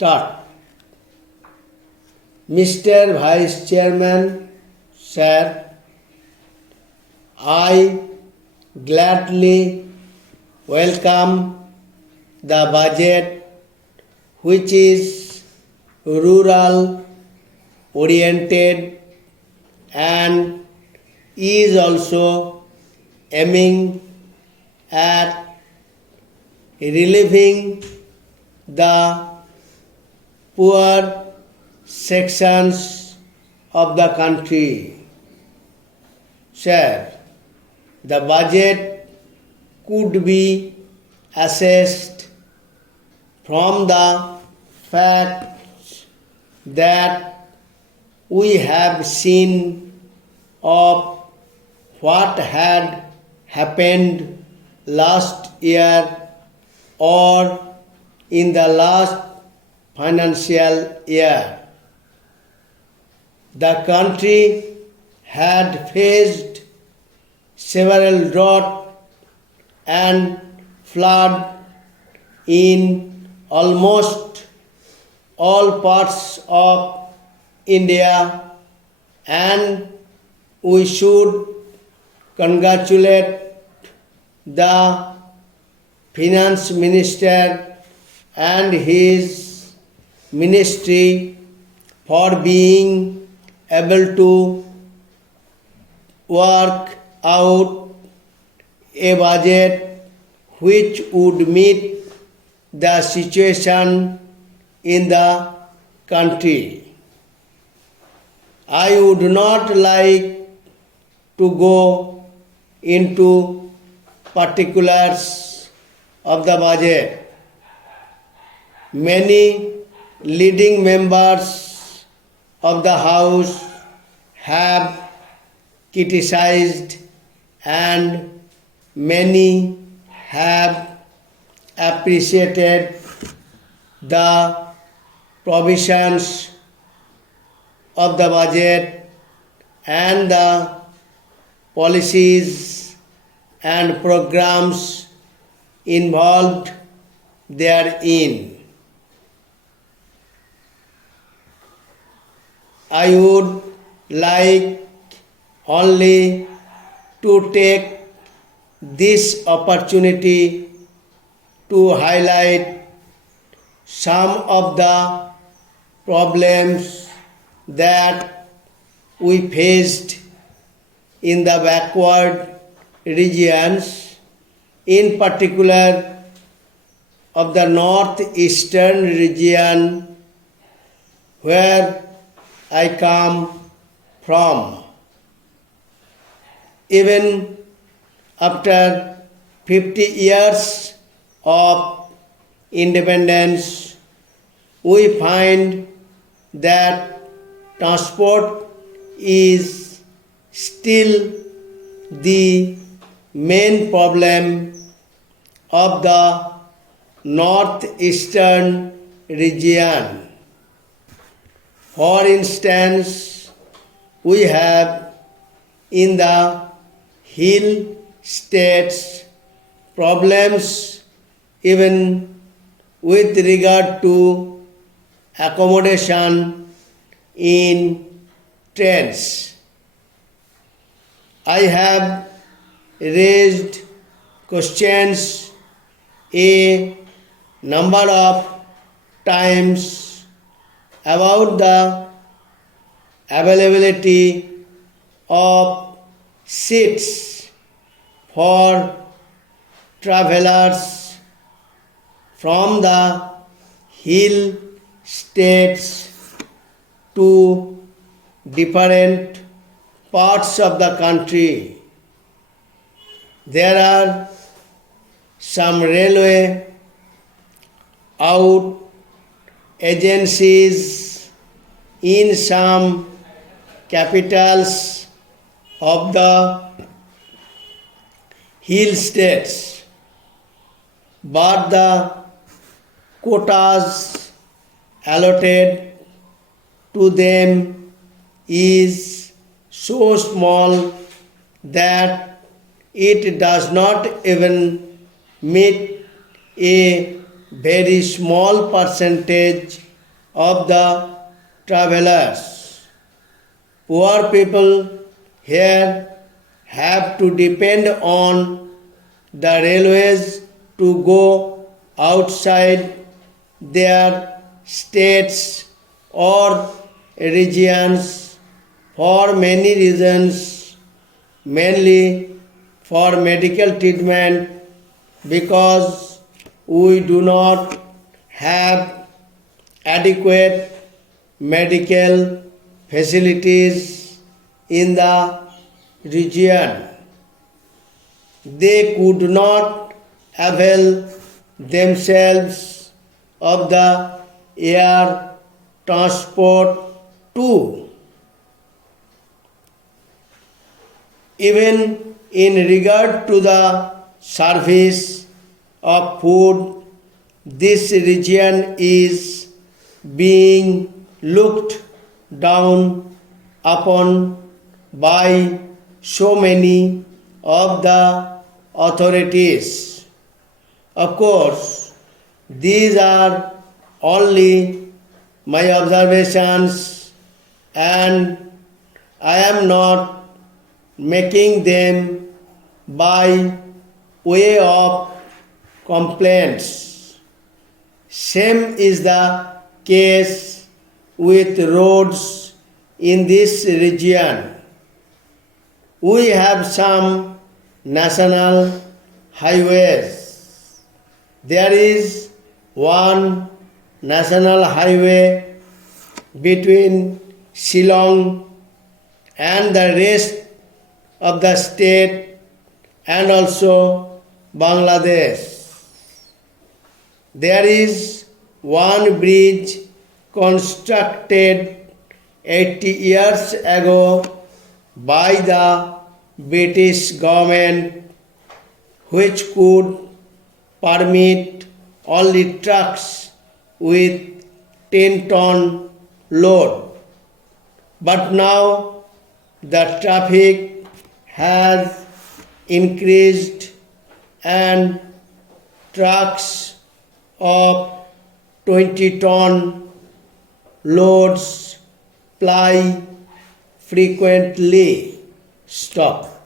start. Mr. Vice Chairman, Sir, I gladly welcome the budget which is rural oriented and is also aiming at relieving the poor sections of the country. Sir, the budget could be assessed from the fact that we have seen of what had happened last year or in the last financial year. The country had faced several drought and flood in almost all parts of India, and we should congratulate the finance minister and his ministry for being able to work out a budget which would meet the situation in the country. I would not like to go into particulars of the budget. Many leading members of the House have criticized and many have appreciated the provisions of the budget and the policies and programs involved therein. I would like only to take this opportunity to highlight some of the problems that we faced in the backward regions, in particular of the northeastern region where I come from. Even after 50 years of independence, we find that transport is still the main problem of the northeastern region. For instance, we have in the hill states problems even with regard to accommodation in trains. I have raised questions a number of times about the availability of seats for travelers from the hill states to different parts of the country. There are some railway out agencies in some capitals of the hill states, but the quotas allotted to them is so small that it does not even meet a very small percentage of the travelers. Poor people here have to depend on the railways to go outside their states or regions for many reasons, mainly for medical treatment, because we do not have adequate medical facilities in the region. They could not avail themselves of the air transport too. Even in regard to the service of food, this region is being looked down upon by so many of the authorities. Of course, these are only my observations, and I am not making them by way of complaints. Same is the case with roads in this region. We have some national highways. There is one national highway between Shillong and the rest of the state and also Bangladesh. There is one bridge constructed 80 years ago by the British government, which could permit only trucks with 10-ton load. But now the traffic has increased and trucks of 20-ton loads ply frequently. Stop.